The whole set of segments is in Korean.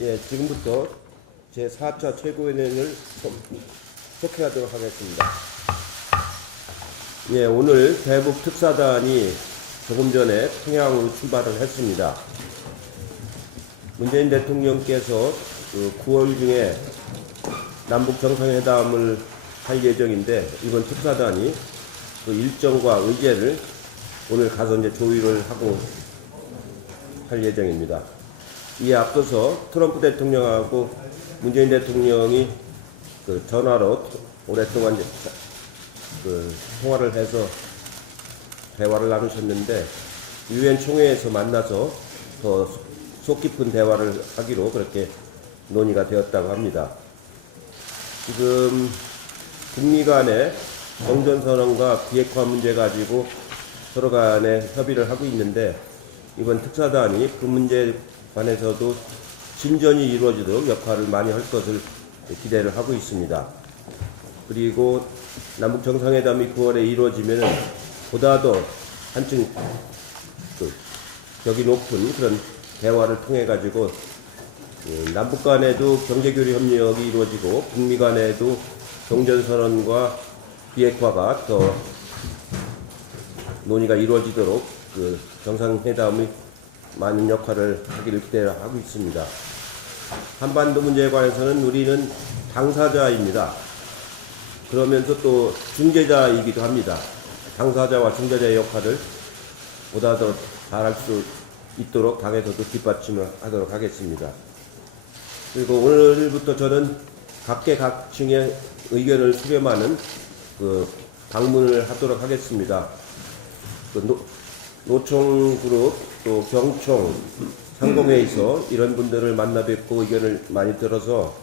예, 지금부터 제 4차 최고위원회를 속회하도록 하겠습니다. 예, 오늘 대북 특사단이 조금 전에 평양으로 출발을 했습니다. 문재인 대통령께서 9월 중에 남북 정상회담을 할 예정인데, 이번 특사단이 그 일정과 의제를 오늘 가서 이제 조율을 하고 할 예정입니다. 이에 앞서서 트럼프 대통령하고 문재인 대통령이 그 전화로 오랫동안 그 통화를 해서 대화를 나누셨는데, 유엔 총회에서 만나서 더 속 깊은 대화를 하기로 그렇게 논의가 되었다고 합니다. 지금 북미 간의 정전선언과 비핵화 문제 가지고 서로 간에 협의를 하고 있는데, 이번 특사단이 그 문제에 관해서도 진전이 이루어지도록 역할을 많이 할 것을 기대를 하고 있습니다. 그리고 남북 정상회담이 9월에 이루어지면 보다 더 한층 격이 높은 그런 대화를 통해 가지고 남북 간에도 경제교류 협력이 이루어지고 북미 간에도 정전선언과 비핵화가 더 논의가 이루어지도록 그 정상회담의 많은 역할을 하기를 기대하고 있습니다. 한반도 문제에 관해서는 우리는 당사자입니다. 그러면서 또 중재자이기도 합니다. 당사자와 중재자의 역할을 보다 더 잘할 수 있도록 당에서도 뒷받침을 하도록 하겠습니다. 그리고 오늘부터 저는 각계각층의 의견을 수렴하는 그 방문을 하도록 하겠습니다. 그 노총그룹, 또 경총, 상공회에서 이런 분들을 만나 뵙고 의견을 많이 들어서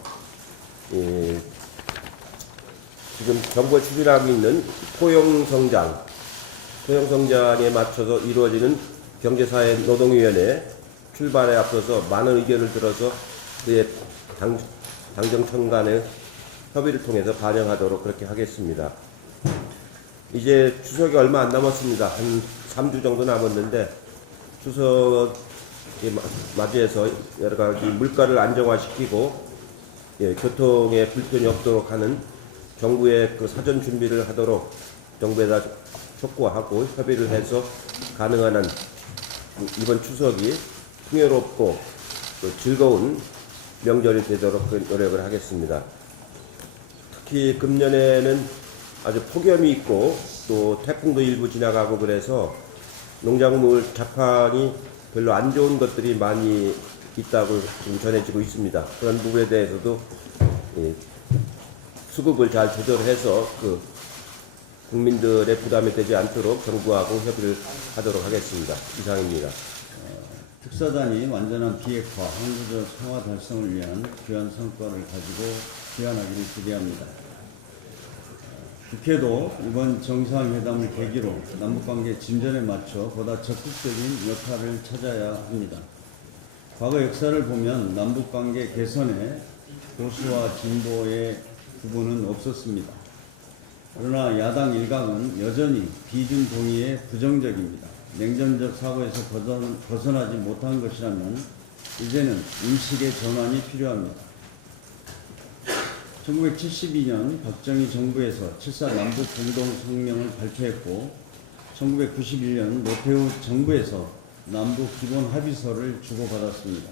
지금 정부가 추진하고 있는 포용성장에 맞춰서 이루어지는 경제사회 노동위원회 출발에 앞서서 많은 의견을 들어서 그의 당정청 간의 협의를 통해서 반영하도록 그렇게 하겠습니다. 이제 추석이 얼마 안 남았습니다. 한 3주 정도 남았는데, 추석에 맞이해서 여러 가지 물가를 안정화시키고 교통에 불편이 없도록 하는 정부의 그 사전 준비를 하도록 정부에다 촉구하고 협의를 해서 가능한 한 이번 추석이 풍요롭고 즐거운 명절이 되도록 노력을 하겠습니다. 특히 금년에는 아주 폭염이 있고 또 태풍도 일부 지나가고 그래서 농작물 작황이 별로 안 좋은 것들이 많이 있다고 지금 전해지고 있습니다. 그런 부분에 대해서도 수급을 잘 조절해서 그 국민들의 부담이 되지 않도록 정부하고 협의를 하도록 하겠습니다. 이상입니다. 특사단이 완전한 비핵화, 항구적 평화 달성을 위한 귀한 성과를 가지고 귀환하기를 기대합니다. 국회도 이번 정상회담을 계기로 남북관계 진전에 맞춰 보다 적극적인 역할을 찾아야 합니다. 과거 역사를 보면 남북관계 개선에 보수와 진보의 구분은 없었습니다. 그러나 야당 일각은 여전히 비준 동의에 부정적입니다. 냉전적 사고에서 벗어나지 못한 것이라면 이제는 인식의 전환이 필요합니다. 1972년 박정희 정부에서 7.4 남북 공동성명을 발표했고, 1991년 노태우 정부에서 남북 기본 합의서를 주고받았습니다.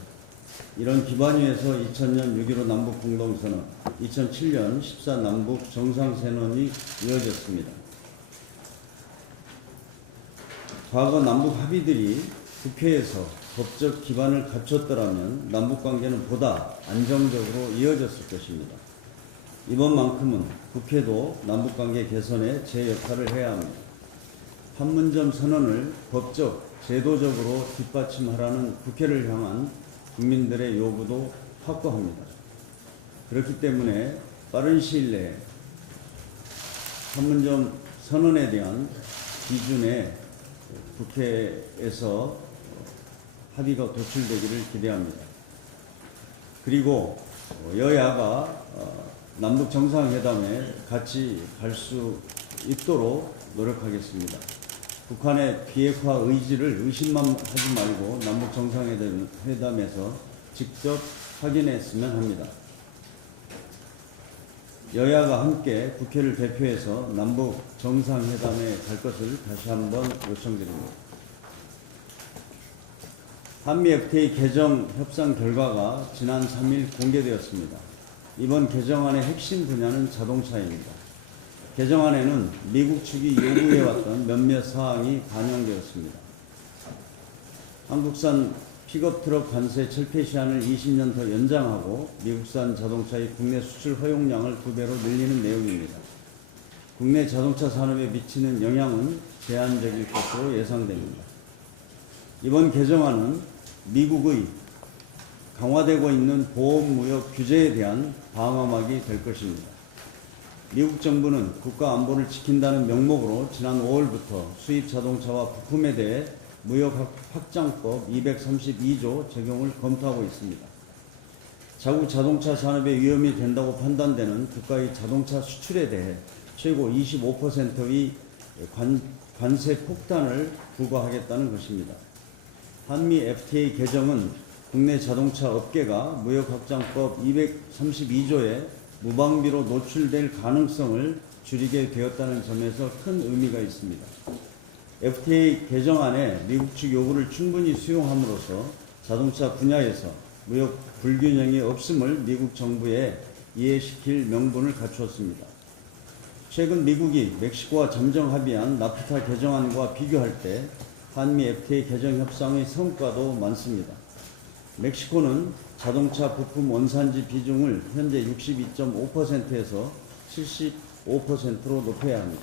이런 기반 위에서 2000년 6.15 남북 공동선언, 2007년 14 남북 정상선언이 이어졌습니다. 과거 남북 합의들이 국회에서 법적 기반을 갖췄더라면 남북관계는 보다 안정적으로 이어졌을 것입니다. 이번만큼은 국회도 남북관계 개선에 제 역할을 해야 합니다. 판문점 선언을 법적, 제도적으로 뒷받침하라는 국회를 향한 국민들의 요구도 확고합니다. 그렇기 때문에 빠른 시일 내에 판문점 선언에 대한 기준에 국회에서 합의가 도출되기를 기대합니다. 그리고 여야가 남북 정상회담에 같이 갈 수 있도록 노력하겠습니다. 북한의 비핵화 의지를 의심만 하지 말고 남북 정상회담에서 직접 확인했으면 합니다. 여야가 함께 국회를 대표해서 남북 정상회담에 갈 것을 다시 한번 요청드립니다. 한미 FTA 개정 협상 결과가 지난 3일 공개되었습니다. 이번 개정안의 핵심 분야는 자동차입니다. 개정안에는 미국 측이 요구해왔던 몇몇 사항이 반영되었습니다. 한국산 픽업트럭 관세 철폐 시한을 20년 더 연장하고 미국산 자동차의 국내 수출 허용량을 2배로 늘리는 내용입니다. 국내 자동차 산업에 미치는 영향은 제한적일 것으로 예상됩니다. 이번 개정안은 미국의 강화되고 있는 보험무역 규제에 대한 방어막이 될 것입니다. 미국 정부는 국가 안보를 지킨다는 명목으로 지난 5월부터 수입 자동차와 부품에 대해 무역 확장법 232조 적용을 검토하고 있습니다. 자국 자동차 산업에 위험이 된다고 판단되는 국가의 자동차 수출에 대해 최고 25%의 관세 폭탄을 부과하겠다는 것입니다. 한미 FTA 개정은 국내 자동차 업계가 무역 확장법 232조에 무방비로 노출될 가능성을 줄이게 되었다는 점에서 큰 의미가 있습니다. FTA 개정안에 미국 측 요구를 충분히 수용함으로써 자동차 분야에서 무역 불균형이 없음을 미국 정부에 이해시킬 명분을 갖추었습니다. 최근 미국이 멕시코와 잠정 합의한 나프타 개정안과 비교할 때 한미 FTA 개정 협상의 성과도 많습니다. 멕시코는 자동차 부품 원산지 비중을 현재 62.5%에서 75%로 높여야 합니다.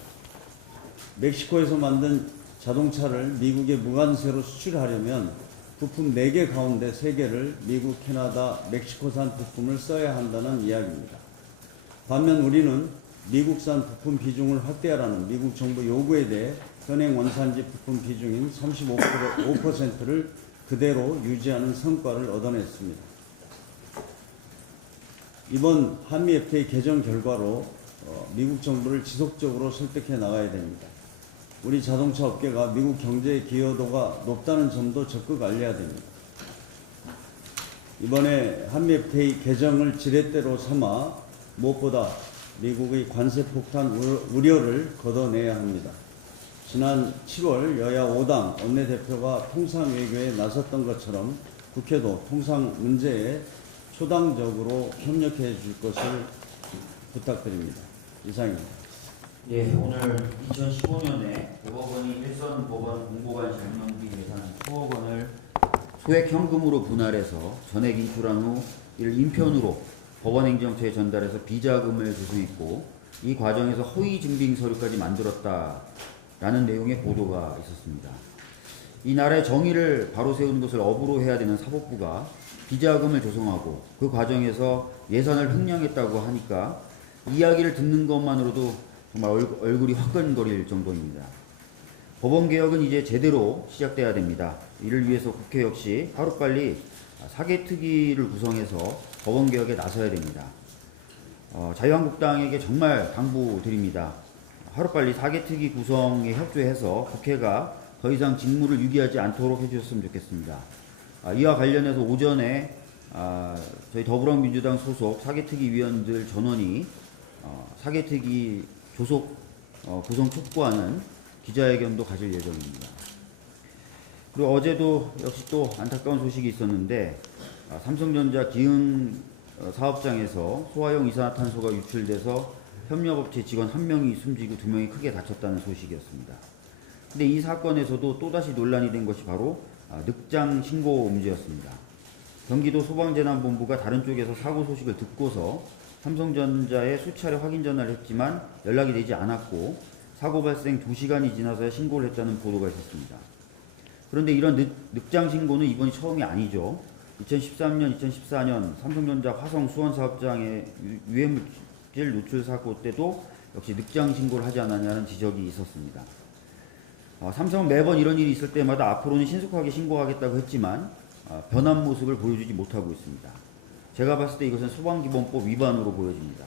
멕시코에서 만든 자동차를 미국에 무관세로 수출하려면 부품 4개 가운데 3개를 미국, 캐나다, 멕시코산 부품을 써야 한다는 이야기입니다. 반면 우리는 미국산 부품 비중을 확대하라는 미국 정부 요구에 대해 현행 원산지 부품 비중인 35%를 그대로 유지하는 성과를 얻어냈습니다. 이번 한미 FTA 개정 결과로 미국 정부를 지속적으로 설득해 나가야 됩니다. 우리 자동차 업계가 미국 경제의 기여도가 높다는 점도 적극 알려야 됩니다. 이번에 한미 FTA 개정을 지렛대로 삼아 무엇보다 미국의 관세 폭탄 우려를 걷어내야 합니다. 지난 7월 여야 5당 원내대표가 통상외교에 나섰던 것처럼 국회도 통상 문제에 초당적으로 협력해 줄 것을 부탁드립니다. 이상입니다. 예, 오늘 2015년에 대법원이 일선 법원 공보관 장명비 예산 수억 원을 소액 현금으로 분할해서 전액 인출한 후 이를 인편으로 법원행정처에 전달해서 비자금을 조성했고 이 과정에서 허위 증빙 서류까지 만들었다라는 내용의 보도가 있었습니다. 이 나라의 정의를 바로 세우는 것을 업으로 해야 되는 사법부가 비자금을 조성하고 그 과정에서 예산을 횡령했다고 하니까 이야기를 듣는 것만으로도 정말 얼굴이 화끈거릴 정도입니다. 법원개혁은 이제 제대로 시작돼야 됩니다. 이를 위해서 국회 역시 하루빨리 사개특위를 구성해서 법원개혁에 나서야 됩니다. 자유한국당에게 정말 당부드립니다. 하루빨리 사개특위 구성에 협조해서 국회가 더 이상 직무를 유기하지 않도록 해주셨으면 좋겠습니다. 이와 관련해서 오전에 저희 더불어민주당 소속 사개특위 위원들 전원이 사개특위 조속 구성 촉구하는 기자회견도 가질 예정입니다. 그리고 어제도 역시 또 안타까운 소식이 있었는데 삼성전자 기흥 사업장에서 소화용 이산화탄소가 유출돼서 협력업체 직원 1명이 숨지고 2명이 크게 다쳤다는 소식이었습니다. 근데 이 사건에서도 또다시 논란이 된 것이 바로 늑장 신고 문제였습니다. 경기도 소방재난본부가 다른 쪽에서 사고 소식을 듣고서 삼성전자에 수차례 확인 전화를 했지만 연락이 되지 않았고 사고 발생 2시간이 지나서야 신고를 했다는 보도가 있었습니다. 그런데 이런 늑장 신고는 이번이 처음이 아니죠. 2013년, 2014년 삼성전자 화성 수원 사업장의 유해물질 노출 사고 때도 역시 늑장 신고를 하지 않았냐는 지적이 있었습니다. 삼성은 매번 이런 일이 있을 때마다 앞으로는 신속하게 신고하겠다고 했지만 변한 모습을 보여주지 못하고 있습니다. 제가 봤을 때 이것은 소방기본법 위반으로 보여집니다.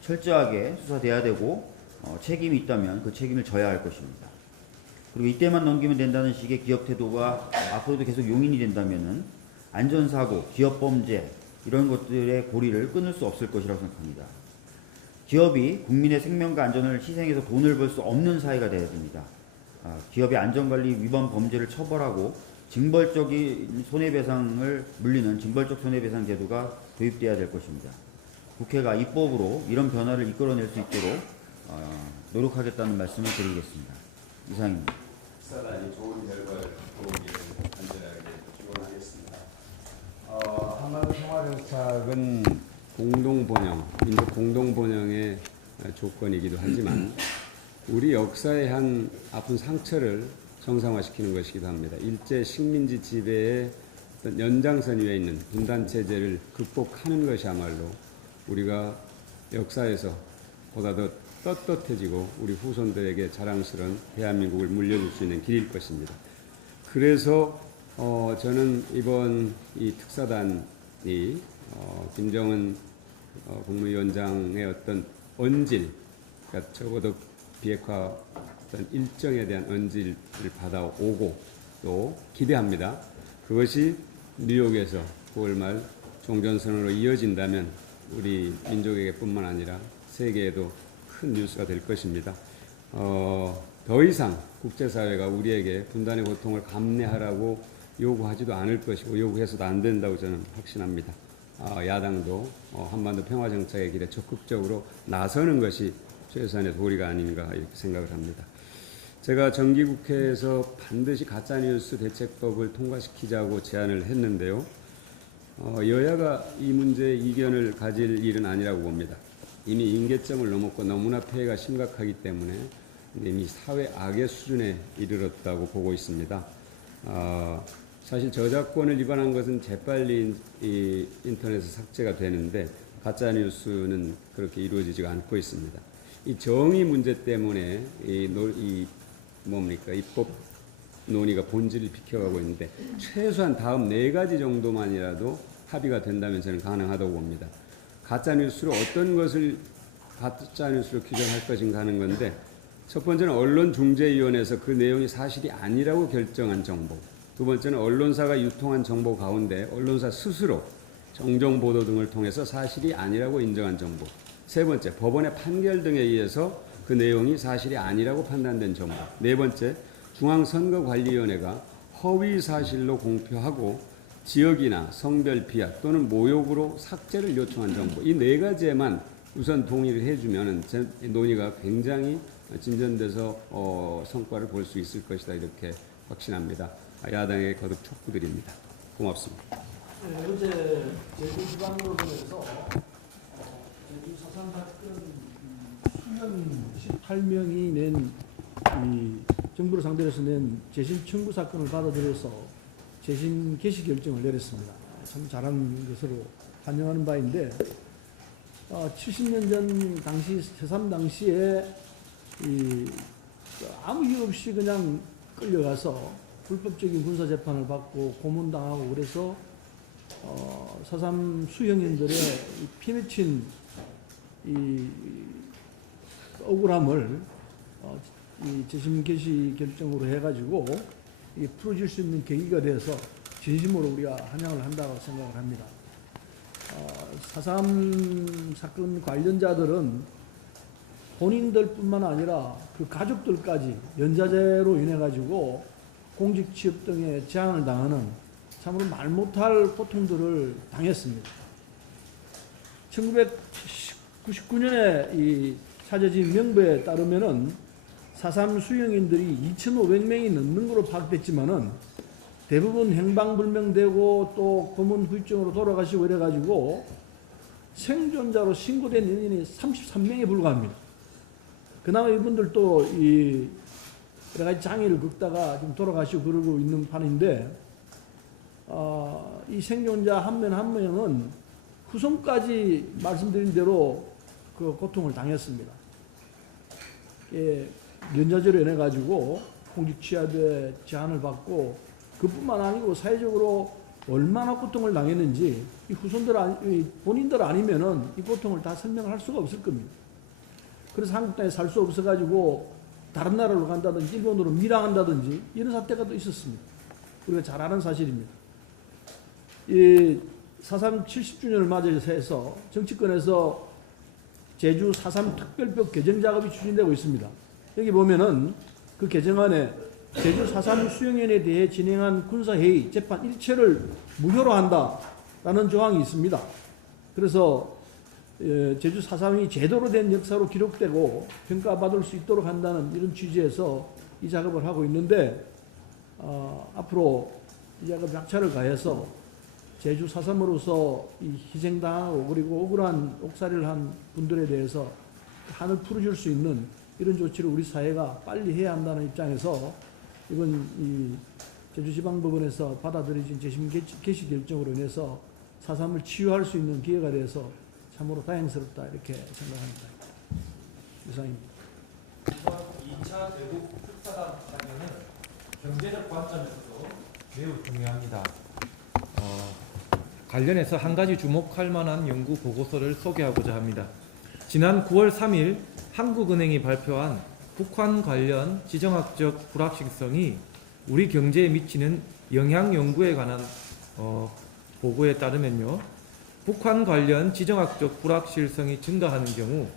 철저하게 수사돼야 되고 책임이 있다면 그 책임을 져야 할 것입니다. 그리고 이때만 넘기면 된다는 식의 기업 태도가 앞으로도 계속 용인이 된다면 안전사고, 기업범죄, 이런 것들의 고리를 끊을 수 없을 것이라고 생각합니다. 기업이 국민의 생명과 안전을 희생해서 돈을 벌 수 없는 사회가 되어야 됩니다. 기업의 안전관리 위반 범죄를 처벌하고 징벌적인 손해배상을 물리는 징벌적 손해배상 제도가 도입돼야 될 것입니다. 국회가 입법으로 이런 변화를 이끌어낼 수 있도록 노력하겠다는 말씀을 드리겠습니다. 이상입니다. 특사단이 좋은 결과를 보기를 간절하게 기원하겠습니다. 한반도 평화정착은 공동번영, 민족 공동번영의 조건이기도 하지만 우리 역사의 한 아픈 상처를 정상화시키는 것이기도 합니다. 일제 식민지 지배의 어떤 연장선 위에 있는 분단체제를 극복하는 것이야말로 우리가 역사에서 보다 더 떳떳해지고 우리 후손들에게 자랑스러운 대한민국을 물려줄 수 있는 길일 것입니다. 그래서 저는 이번 이 특사단이 김정은 국무위원장의 어떤 언질, 그러니까 적어도 비핵화 어떤 일정에 대한 언질을 받아오고 또 기대합니다. 그것이 뉴욕에서 9월 말 종전선언으로 이어진다면 우리 민족에게뿐만 아니라 세계에도 큰 뉴스가 될 것입니다. 더 이상 국제사회가 우리에게 분단의 고통을 감내하라고 요구하지도 않을 것이고 요구해서도 안 된다고 저는 확신합니다. 야당도 한반도 평화정착의 길에 적극적으로 나서는 것이 최소한의 도리가 아닌가 이렇게 생각을 합니다. 제가 정기국회에서 반드시 가짜뉴스 대책법을 통과시키자고 제안을 했는데요. 여야가 이 문제에 이견을 가질 일은 아니라고 봅니다. 이미 임계점을 넘었고 너무나 폐해가 심각하기 때문에 이미 사회 악의 수준에 이르렀다고 보고 있습니다. 사실 저작권을 위반한 것은 재빨리 인터넷에 삭제가 되는데 가짜뉴스는 그렇게 이루어지지가 않고 있습니다. 이 정의 문제 때문에 입법 논의가 본질을 비켜가고 있는데 최소한 다음 4가지 정도만이라도 합의가 된다면 저는 가능하다고 봅니다. 가짜뉴스로 어떤 것을 가짜뉴스로 규정할 것인가 하는 건데 첫 번째는 언론중재위원회에서 그 내용이 사실이 아니라고 결정한 정보, 두 번째는 언론사가 유통한 정보 가운데 언론사 스스로 정정보도 등을 통해서 사실이 아니라고 인정한 정보, 세 번째 법원의 판결 등에 의해서 그 내용이 사실이 아니라고 판단된 정보, 네 번째 중앙선거관리위원회가 허위 사실로 공표하고 지역이나 성별 비하 또는 모욕으로 삭제를 요청한 정보, 이 4가지에만 우선 동의를 해주면 논의가 굉장히 진전돼서 성과를 볼 수 있을 것이다 이렇게 확신합니다. 야당에 거듭 촉구드립니다. 고맙습니다. 네, 어제 제주지방노동에서 제주 사상 사건 수명 18명이 낸 이 정부를 상대로 해서 낸 재심 청구 사건을 받아들여서 재심 개시 결정을 내렸습니다. 참 잘한 것으로 환영하는 바인데 70년 전 당시 새삼 당시에 아무 이유 없이 그냥 끌려가서 불법적인 군사 재판을 받고 고문당하고 그래서 서삼 수형인들의 피맺힌 이 억울함을 이 재심 개시 결정으로 해가지고 풀어줄 수 있는 계기가 되어서 진심으로 우리가 환영을 한다고 생각을 합니다. 4.3 사건 관련자들은 본인들뿐만 아니라 그 가족들까지 연좌제로 인해 가지고 공직 취업 등의 제한을 당하는 참으로 말 못할 고통들을 당했습니다. 1999년에 이 찾아진 명부에 따르면은 4.3 수용인들이 2,500명이 넘는 것으로 파악됐지만은 대부분 행방불명되고 또 검은 후유증으로 돌아가시고 이래가지고 생존자로 신고된 인원이 33명에 불과합니다. 그나마 이분들도 이 여러 가지 장애를 겪다가 좀 돌아가시고 그러고 있는 판인데, 이 생존자 한 명 한 명은 후손까지 말씀드린 대로 그 고통을 당했습니다. 연좌제로 인해 가지고 공직 취업에 제한을 받고 그뿐만 아니고 사회적으로 얼마나 고통을 당했는지 이 후손들 본인들 아니면은 이 고통을 다 설명을 할 수가 없을 겁니다. 그래서 한국 땅에 살 수 없어 가지고 다른 나라로 간다든지 일본으로 밀항한다든지 이런 사태가 또 있었습니다. 우리가 잘 아는 사실입니다. 이 4.3 70주년을 맞이해서 정치권에서 제주 4.3 특별법 개정 작업이 추진되고 있습니다. 여기 보면은 그 개정안에 제주 4.3 수용연에 대해 진행한 군사회의 재판 일체를 무효로 한다라는 조항이 있습니다. 그래서 제주 4.3이 제대로 된 역사로 기록되고 평가받을 수 있도록 한다는 이런 취지에서 이 작업을 하고 있는데 앞으로 이 작업 약차를 가해서 제주 4.3으로서 이 희생당하고 그리고 억울한 옥살이를 한 분들에 대해서 한을 풀어줄 수 있는 이런 조치를 우리 사회가 빨리 해야 한다는 입장에서 이번 이 제주지방법원에서 받아들여진 재심 개시 결정으로 인해서 4.3을 치유할 수 있는 기회가 돼서 참으로 다행스럽다 이렇게 생각합니다. 이상입니다. 2차 대북 특사단 단계는 경제적 관점에서도 매우 중요합니다. 관련해서 한 가지 주목할 만한 연구 보고서를 소개하고자 합니다. 지난 9월 3일 한국은행이 발표한 북한 관련 지정학적 불확실성이 우리 경제에 미치는 영향 연구에 관한 보고에 따르면요. 북한 관련 지정학적 불확실성이 증가하는 경우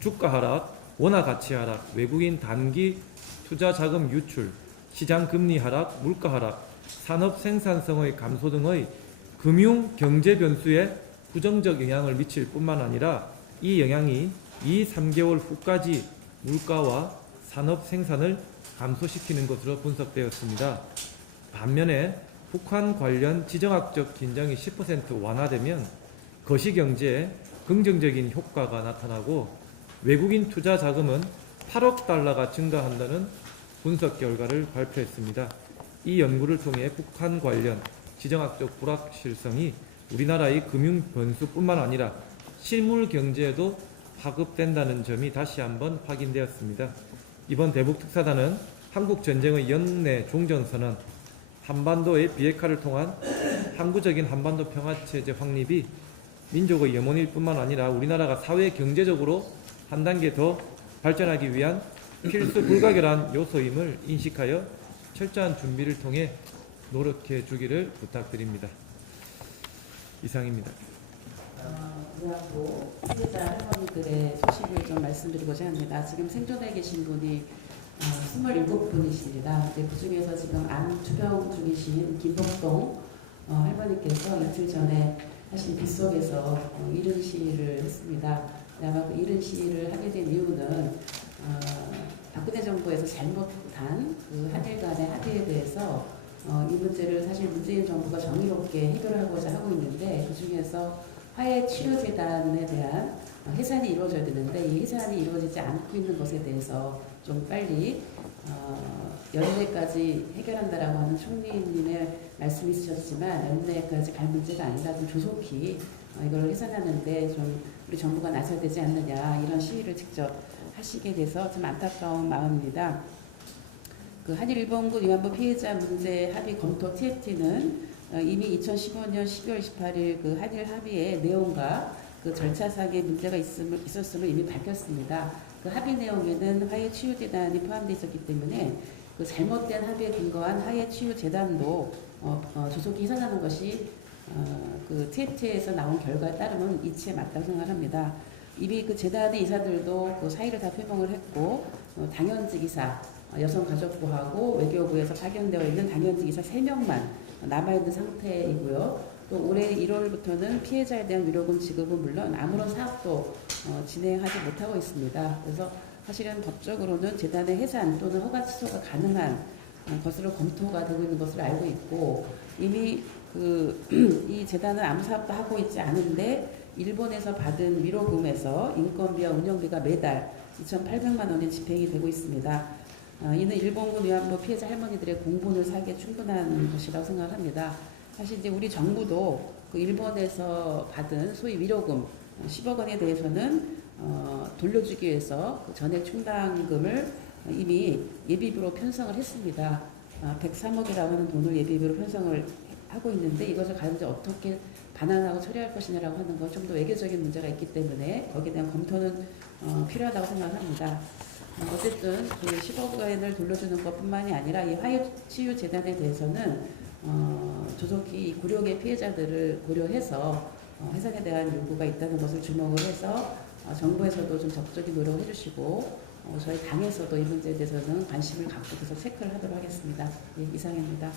주가 하락, 원화 가치 하락, 외국인 단기 투자 자금 유출, 시장 금리 하락, 물가 하락, 산업 생산성의 감소 등의 금융 경제 변수에 부정적 영향을 미칠 뿐만 아니라 이 영향이 2-3개월 후까지 물가와 산업 생산을 감소시키는 것으로 분석되었습니다. 반면에 북한 관련 지정학적 긴장이 10% 완화되면 거시경제에 긍정적인 효과가 나타나고 외국인 투자 자금은 8억 달러가 증가한다는 분석 결과를 발표했습니다. 이 연구를 통해 북한 관련 지정학적 불확실성이 우리나라의 금융 변수뿐만 아니라 실물 경제에도 파급된다는 점이 다시 한번 확인되었습니다. 이번 대북 특사단은 한국 전쟁의 연내 종전선언, 한반도의 비핵화를 통한 항구적인 한반도 평화체제 확립이 민족의 염원일 뿐만 아니라 우리나라가 사회 경제적으로 한 단계 더 발전하기 위한 필수 불가결한 요소임을 인식하여 철저한 준비를 통해 노력해 주기를 부탁드립니다. 이상입니다. 우리하고 피해자 할머니들의 소식을 좀 말씀드리고자 합니다. 지금 생존해 계신 분이 27분이십니다. 그 중에서 지금 암 투병 중이신 김복동 할머니께서 이틀 전에 하신 빗속에서 이른 시위를 했습니다. 아마 그 이른 시위를 하게 된 이유는 박근혜 정부에서 잘못한 그 한일 간의 합의에 대해서 이 문제를 사실 문재인 정부가 정의롭게 해결하고자 하고 있는데 그 중에서 화해치유재단에 대한 해산이 이루어져야 되는데 이 해산이 이루어지지 않고 있는 것에 대해서 좀 빨리 연내까지 해결한다라고 하는 총리님의 말씀이 있으셨지만 연내까지 갈 문제가 아니라 좀 조속히 이걸 해산하는데 좀 우리 정부가 나서야 되지 않느냐 이런 시위를 직접 하시게 돼서 좀 안타까운 마음입니다. 그 한일 일본군 위안부 피해자 문제 합의 검토 TFT는 이미 2015년 12월 28일 그 한일 합의의 내용과 그 절차상의 문제가 있었음을 이미 밝혔습니다. 그 합의 내용에는 화해치유재단이 포함되어 있었기 때문에 그 잘못된 합의에 근거한 화해치유재단도 조속히 해산하는 것이 그 TFT에서 나온 결과에 따르면 이치에 맞다고 생각합니다. 이미 그 재단의 이사들도 그 사의를 다 표명을 했고 당연직 이사 여성가족부하고 외교부에서 파견되어 있는 당연직 이사 3명만 남아있는 상태이고요. 또 올해 1월부터는 피해자에 대한 위로금 지급은 물론 아무런 사업도 진행하지 못하고 있습니다. 그래서 사실은 법적으로는 재단의 해산 또는 허가 취소가 가능한 것으로 검토가 되고 있는 것을 알고 있고 이미 이 재단은 아무 사업도 하고 있지 않은데 일본에서 받은 위로금에서 인건비와 운영비가 매달 2,800만 원이 집행이 되고 있습니다. 이는 일본군 위안부 피해자 할머니들의 공분을 사기에 충분한 것이라고 생각합니다. 사실 이제 우리 정부도 그 일본에서 받은 소위 위로금 10억 원에 대해서는 돌려주기 위해서 그 전액 충당금을 이미 예비비로 편성을 했습니다. 103억이라고 하는 돈을 예비비로 편성을 하고 있는데 이것을 과연 어떻게 반환하고 처리할 것이냐라고 하는 건 좀 더 외교적인 문제가 있기 때문에 거기에 대한 검토는 필요하다고 생각합니다. 어쨌든 그 10억 원을 돌려주는 것뿐만이 아니라 이 화해치유재단에 대해서는 조속히 이 굴욕의 피해자들을 고려해서 해산에 대한 요구가 있다는 것을 주목을 해서 정부에서도 좀 적극적인 노력을 해주시고 저희 당에서도 이 문제에 대해서는 관심을 갖고 계속 체크를 하도록 하겠습니다. 예, 이상입니다.